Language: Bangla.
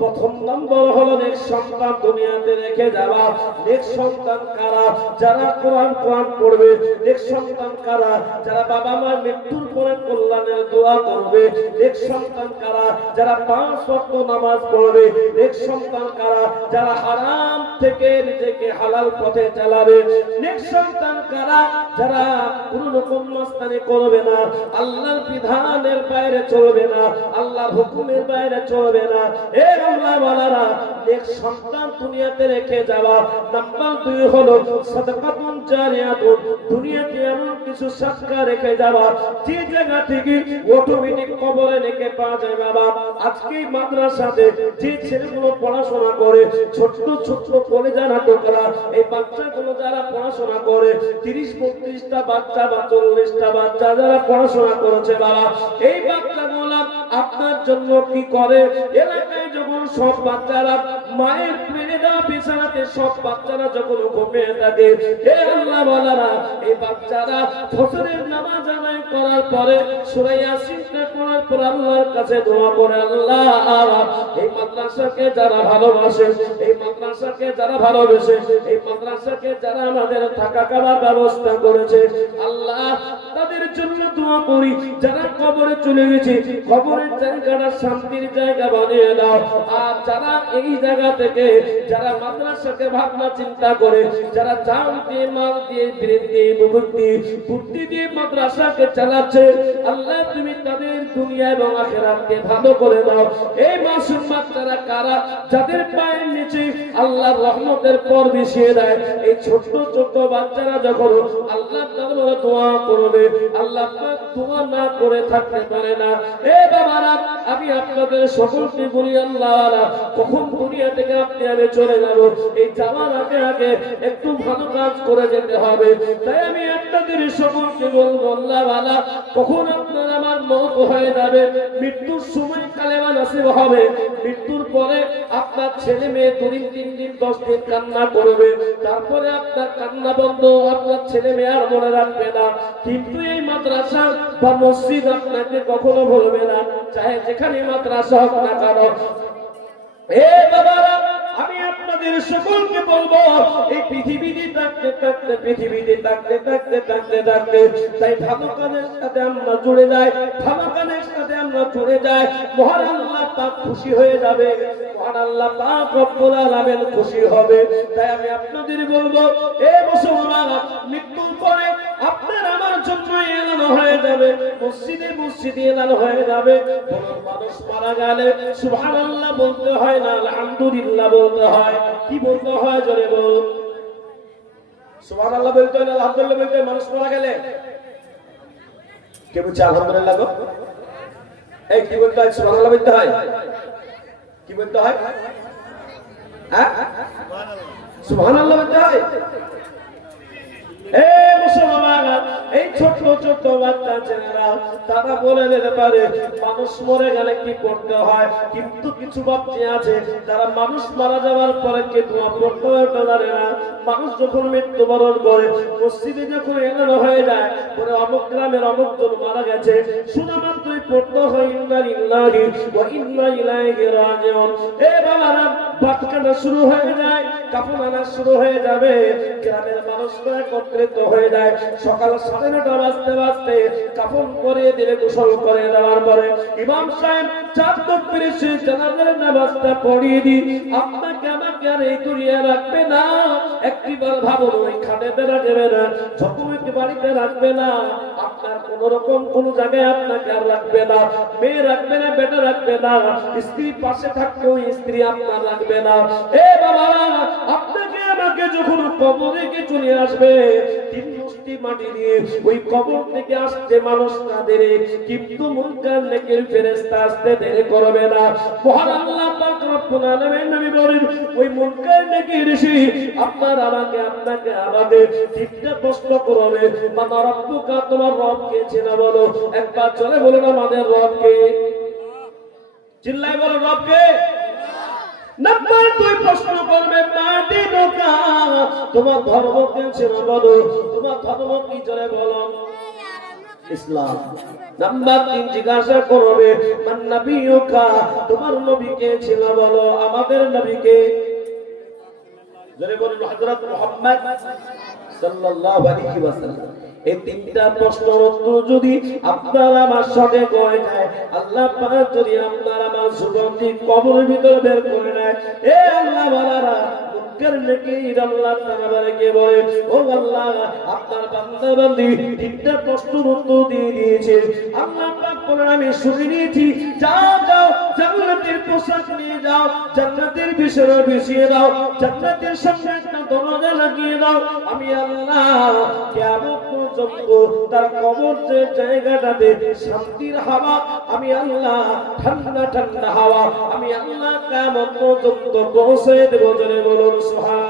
প্রথম নম্বর হলো নেক সন্তান দুনিয়াতে রেখে যাওয়া। নেক সন্তান কারা? যারা কোরআন পড়বে। নেক সন্তান কারা? যারা বাবা মার মৃত্যুর পরে কল্যাণের দোয়া করবে। নেক সন্তান কারা? যারা 5 ওয়াক্ত নামাজ পড়বে। নেক সন্তান কারা? যারা হারাম থেকে নিজেকে হালাল পথে চালাবে। নেক সন্তান কারা? যারা কোনো রকম মাস্তানি করবে না, আল্লাহর বিধানের বাইরে চলবে না, আল্লাহর হুকুমের বাইরে চলবে না। এ আল্লাহ ওয়ালারা, নেক সন্তান দুনিয়াতে রেখে যাওয়া। নাম্বার 2 হলো সাদাকাতুন জারিয়াতুন, দুনিয়াতে এমন কিছু সাদকা রেখে যাওয়া যে জায়গা থেকে অটোমেটিক কবরে রেখে পাওয়া যায়। বাবা, আজকে মাদ্রাসাতে যে ছেলেগুলো পড়াশোনা করে, ছোট্ট ছোট্ট কলেজা নাটকরা, এই বাচ্চাগুলো যারা পড়াশোনা করে, 30-32টা বাচ্চা বা 40টা বাচ্চা যারা পড়াশোনা করেছে, বাবা এই বাচ্চাগুলো আপনার জন্য কি করে? এলাকায় যখন সব বাচ্চারা মায়ের প্রেমে দেওয়া বিছানাতে সব বাচ্চারা যখন ঘুমিয়ে থাকে, হে আল্লাহ ওয়ালারা, এই বাচ্চারা ফজরের নামাজ আদায় করার পরে সূরা ইয়াসিনটা পড়ার পর আল্লাহর কাছে দোয়া করে, আল্লাহ এই মাদ্রাসাকে যারা ভালোবাসে, এই মাদ্রাসাকে যারা ভালোবেসে, এই মাদ্রাসাকে যারা আমাদের থাকা খাওয়ার ব্যবস্থা করেছে, আল্লাহ তাদের জন্য দোয়া করি। যারা কবরে চলে গেছে, কবরের জায়গাটা শান্তির জায়গা বানিয়ে দাও। আর যারা এই জায়গা থেকে যারা মাদ্রাসাকে ভাবনা চিন্তা করে, যারা জান দিয়ে, মাল দিয়ে, বুদ্ধি দিয়ে মাদ্রাসাকে চালাচ্ছে, আল্লাহ তুমি তাদের দুনিয়া এবং আখিরাতকে ভালো করে দাও। এই মাসুম বাচ্চারা কারা? যাদের পায়ের নিচে আল্লাহর রহমতের পর মিশিয়ে দেয়। এই ছোট্ট ছোট্ট বাচ্চারা যখন আল্লাহ তাআলা দোয়া করবে, আল্লাহ পাক দোয়া না করে থাকতে পারে না। এ বাবারা, আমি আপনাদের সকলকে বলি, আল্লাহওয়ালা, কখন দুনিয়া থেকে আপনি আমি চলে যাব, এই যাওয়ার আগে আগে একটু ভালো কাজ করে যেতে হবে। তাই আমি আপনাদের সকলকে বলবো, আল্লাহওয়ালা, কখন আপনার আমার মওত হয়ে যাবে, মৃত্যুর সময় কালেমা নসিব হবে, মৃত্যুর পরে আপনার ছেলে মেয়ে 2 দিন 3 দিন 10 দিন কান্না করবে, তারপরে আপনার কান্না বন্ধ, আপনার ছেলে মেয়ে আর মনে রাখবে না। কিন্তু এই মাদ্রাসা বা মসজিদ আপনাকে কখনো ভুলবে না, চাহে যেখানে মাদ্রাসা হোক না কেন। এ বাবারা, আমি আপনাদের সকলকে বলবো, এই পৃথিবীতে থাকতে থাকতে, পৃথিবীতে থাকতে থাকতে থাকতে থাকতে তাই ভালো কাজের সাথে আমরা জুড়ে যাই, ভালো কাজের সাথে আমরা জুড়ে যাই, মহান আল্লাহ পাক খুশি হয়ে যাবে, মহান আল্লাহ পাক রব্বুল আলামিন খুশি হবে। তাই আমি আপনাদের বলবো, এ মুসলমান, মৃত্যুর পরে আপনার আমার জন্য এলান হয়ে যাবে, মসজিদে মসজিদে এলান হয়ে যাবে। কোন মানুষ মারা গেলে সুবহানাল্লাহ বলতে হয় না, আলহামদুলিল্লাহ বলতে হয়। কি বলতে হয় জোরে বল? সুবহানাল্লাহ বলতে হয় না আলহামদুলিল্লাহ বলতে হয়? মানুষ মারা গেলে কে বলছে আলহামদুলিল্লাহ গো? এই কি বলতে হয়? সুবহানাল্লাহ বলতে হয়? কি বলতে হয়? হ্যাঁ, সুবহানাল্লাহ বলতে হয়। এই ছোট ছোট বাচ্চা ছেলেরা তারা বলে দিতে পারে মানুষ মরে গেলে কি করতে হয়, কিন্তু কিছু বাচ্চা আছে যারা মানুষ মারা যাওয়ার পরে কে দোয়া পড়তে পারে না। মানুষ যখন মৃত্যুবরণ করে, মসজিদে যখন এলান হয়ে যায়, পরে অমুক গ্রামের অমুক জন মারা গেছে, শুধুমাত্রই পড়তে হয় ইন্না লিল্লাহি ওয়া ইন্না ইলাইহি রাজিউন। এ বাবারা, বাটকানা শুরু হয়ে যায়, কাফন আনা শুরু হয়ে যাবে, গ্রামের মানুষরা একত্রিত হয়ে যায়। সকাল 9:30 বাজতে বাজতে কাফন করে দিলে, গোসল করে দেওয়ার পরে ইমাম সাহেব 4 তকবীরে শেষ জানাজার নামাজটা পড়িয়ে দিই। আপনাকে আমাকে আর এই দুনিয়া রাখবে না, একটিবার ভাবুন, ওই খাটে বেড়া দেবে না, ঝকমকে বাড়িতে রাখবে না, আপনার কোন রকম কোন জায়গায় আপনাকে আর রাখবে না, মেয়ে রাখবে না, বেটা রাখবে না, স্ত্রী পাশে থাকলেও স্ত্রী আপনার রাখবে না। এ বাবা, আপনাকে আমাকে যখন কবরে কে চলে আসবে, 3 মুষ্টি মাটি দিয়ে ওই কবর থেকে আসতে মানুষ তাদের, কিন্তু মুনকার নেকির ফেরেশতা আসতে দেরি করবে না। মহান আল্লাহ পাক রব্বুল আলামিন নবী বলেন, ওই মুনকার নেকির ঋষি আপনার আমাকে আপনাকে আমাদের তিনটা প্রশ্ন করবে, মাতা রব্বুকা, তোমার রব কে চেনা বলো? একবার চলে বলুন, আমাদের রব কে? চিল্লায় বলো, রব কে? নাম্বার 2 প্রশ্ন করবে, মাটি নৌকা, তোমার ধর্ম কে চেনা বলো? তোমার ধর্ম কি? জোরে বলো। ইসলাম। নাম্বার 3 জিজ্ঞাসা করবে মান নবিয়ুকা, তোমার নবী কে ছিল বলো। আমাদের নবীকে যারা বলেন হযরত মুহাম্মদ সাল্লাল্লাহু আলাইহি ওয়াসাল্লাম। এই তিনটা প্রশ্নের উত্তর যদি আপনার আমার সাথে কয় যায়, আল্লাহ পাক যদি আপনার আমার সুগন্ধি কবরের ভিতরে বের করে নেয়, এ আল্লাহ ওয়ালারা মুনকার নাকির আল্লাহ তাআলা কে বলে, ও আল্লাহ আপনার বান্দা বান্দি তিনটা প্রশ্নের উত্তর দিয়ে দিয়েছে। আল্লাহ পাক বলেন আমি শুনে নিয়েছি, যাও যাও জান্নাতের পোশাক নিয়ে যাও, জান্নাতের বিছানা বিছিয়ে দাও, জান্নাতের সামনে একটা দরজা লাগিয়ে দাও। আমি আল্লাহ কিয়ামত পর্যন্ত তার কবর যে জায়গাটাতে শান্তির হাওয়া, আমি আল্লাহ ঠান্ডা ঠান্ডা হাওয়া আমি আল্লাহ কিয়ামত পর্যন্ত পৌঁছে দেব। জোরে বলুন সুবহান।